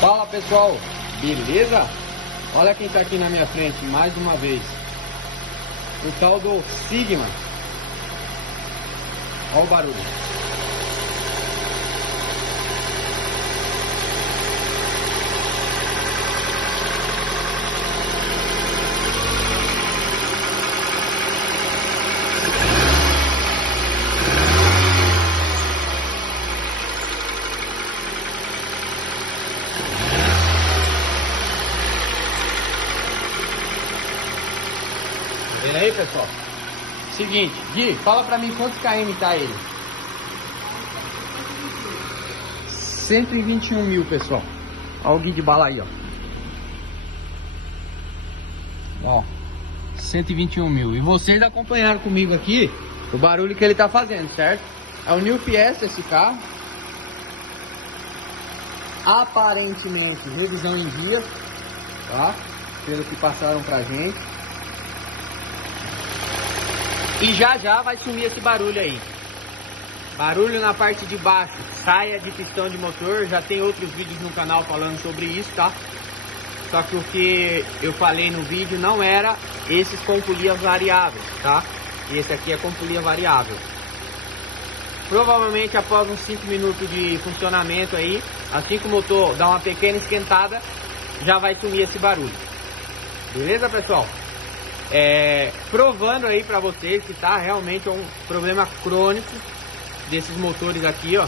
Fala pessoal, beleza? Olha quem tá aqui na minha frente mais uma vez. O tal do Sigma. Olha o barulho. Vendo aí, pessoal? Seguinte, Gui, fala pra mim quantos km tá ele? 121 mil, pessoal. Olha o Gui de bala aí, ó. Ó, 121 mil. E vocês acompanharam comigo aqui o barulho que ele tá fazendo, certo? É o New Fiesta esse carro. Aparentemente, revisão em dia, tá? Pelo que passaram pra gente. E já vai sumir esse barulho aí. Barulho na parte de baixo, saia de pistão de motor. Já tem outros vídeos no canal falando sobre isso, tá? Só que o que eu falei no vídeo não era esses com polia variável, tá? E esse aqui é com polia variável. Provavelmente após uns 5 minutos de funcionamento aí, assim que o motor dá uma pequena esquentada, já vai sumir esse barulho. Beleza, pessoal? Provando aí pra vocês que tá realmente um problema crônico desses motores aqui, ó,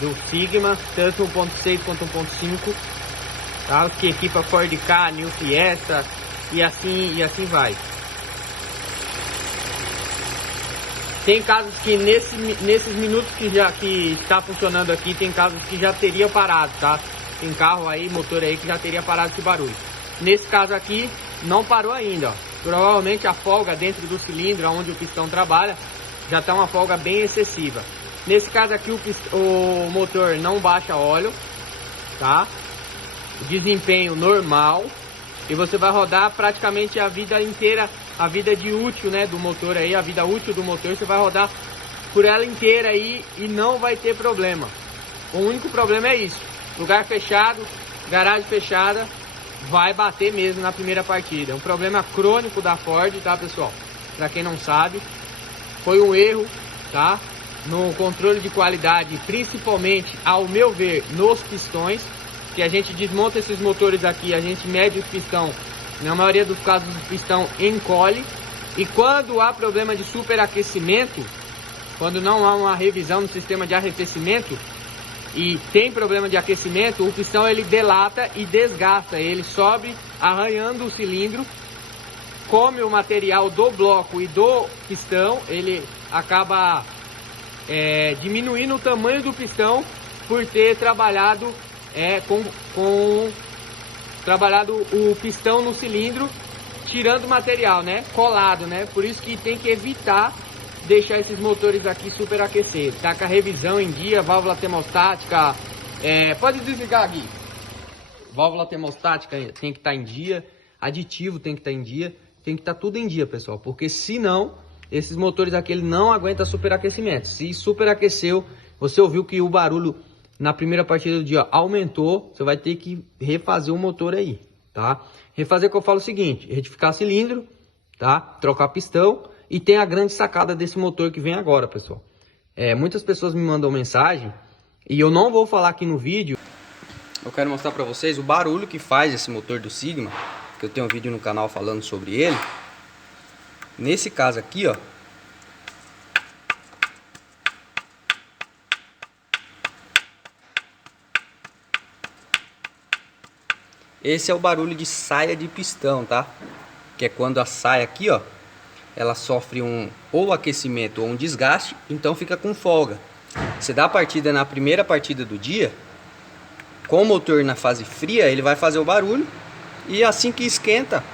do Sigma, tanto 1.6 quanto 1.5, tá? Os que equipa Ford Ka, New Fiesta e assim vai. Tem casos que nesses minutos que está funcionando aqui, tem casos que já teria parado, tá? Tem carro aí, motor aí que já teria parado esse barulho. Nesse caso aqui, não parou ainda, ó. Provavelmente a folga dentro do cilindro, onde o pistão trabalha, já está uma folga bem excessiva. Nesse caso aqui, o motor não baixa óleo, tá? Desempenho normal. E você vai rodar praticamente a vida inteira, a vida de útil, né, do motor aí, a vida útil do motor, você vai rodar por ela inteira aí e não vai ter problema. O único problema é isso: lugar fechado, garagem fechada, vai bater mesmo na primeira partida. É um problema crônico da Ford, tá, pessoal? Pra quem não sabe, foi um erro, tá? No controle de qualidade, principalmente, ao meu ver, nos pistões. Que a gente desmonta esses motores aqui, a gente mede o pistão, na maioria dos casos o pistão encolhe. E quando há problema de superaquecimento, quando não há uma revisão no sistema de arrefecimento e tem problema de aquecimento, o pistão ele delata e desgasta, ele sobe arranhando o cilindro, come o material do bloco e do pistão, ele acaba diminuindo o tamanho do pistão por ter trabalhado trabalhado o pistão no cilindro, tirando o material, né, colado, né? Por isso que tem que evitar deixar esses motores aqui superaquecer. Tá com a revisão em dia, válvula termostática, pode desligar aqui. Válvula termostática tem que estar em dia, aditivo tem que estar em dia, tem que estar tudo em dia, pessoal, porque senão esses motores aqui ele não aguenta superaquecimento. Se superaqueceu, você ouviu que o barulho na primeira partida do dia aumentou, você vai ter que refazer o motor aí, tá? Refazer que eu falo o seguinte: retificar cilindro, tá? Trocar pistão. E tem a grande sacada desse motor que vem agora, pessoal. Muitas pessoas me mandam mensagem e eu não vou falar aqui no vídeo. Eu quero mostrar pra vocês o barulho que faz esse motor do Sigma, que eu tenho um vídeo no canal falando sobre ele. Nesse caso aqui, ó, esse é o barulho de saia de pistão, tá? Que é quando a saia aqui, ó, ela sofre ou aquecimento ou um desgaste, então fica com folga. Você dá a partida na primeira partida do dia, com o motor na fase fria, ele vai fazer o barulho. E assim que esquenta,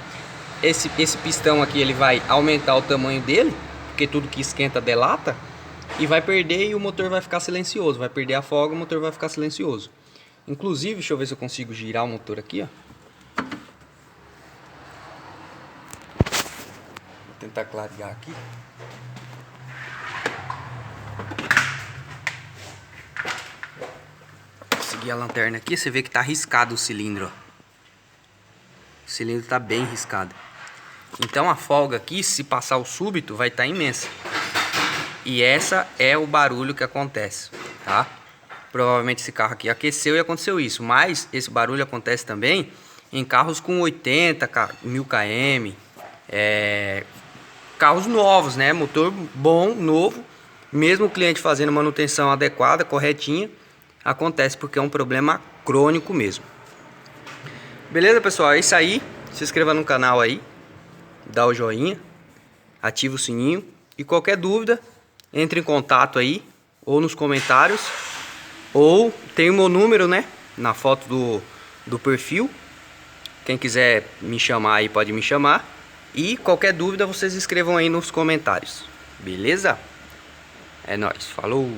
esse pistão aqui, ele vai aumentar o tamanho dele, porque tudo que esquenta delata, e vai perder e o motor vai ficar silencioso. Vai perder a folga, o motor vai ficar silencioso. Inclusive, deixa eu ver se eu consigo girar o motor aqui, ó. Vou tentar clarear aqui. seguir a lanterna aqui, você vê que tá riscado o cilindro, ó. O cilindro tá bem riscado. Então a folga aqui, se passar o súbito, vai estar imensa. E essa é o barulho que acontece, tá? Provavelmente esse carro aqui aqueceu e aconteceu isso. Mas esse barulho acontece também em carros com 80 mil km. Carros novos, né? Motor bom, novo. Mesmo o cliente fazendo manutenção adequada, corretinha, acontece porque é um problema crônico mesmo. Beleza, pessoal? É isso aí. Se inscreva no canal aí. Dá o joinha. Ativa o sininho. E qualquer dúvida, entre em contato aí. Ou nos comentários. Ou tem o meu número, né? Na foto do perfil. Quem quiser me chamar aí pode me chamar. E qualquer dúvida vocês escrevam aí nos comentários. Beleza? É nóis. Falou!